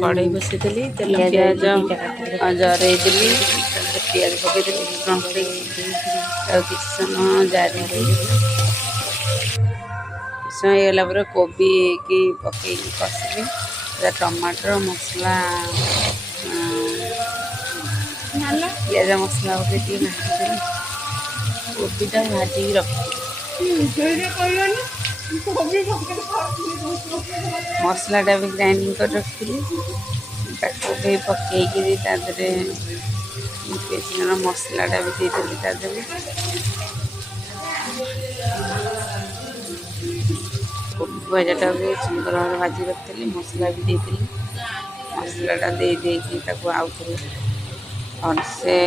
कढ़ई बसई तेल पिज जरई पिज पकईदी किसी समय जारी समय पर कोबी की पकई कषिली टमाटर मसला पिज मसला पकई भाजी कोबीटा भाजी रखी मसलाटा भी ग्राइंडिंग कर रखी भी पकईकि मसलाटा भी देदेली कोबी भजाटा भी सुंदर भाव भाजी रखी मसला भी देदेली मसलाटा दे आउ थे भलसे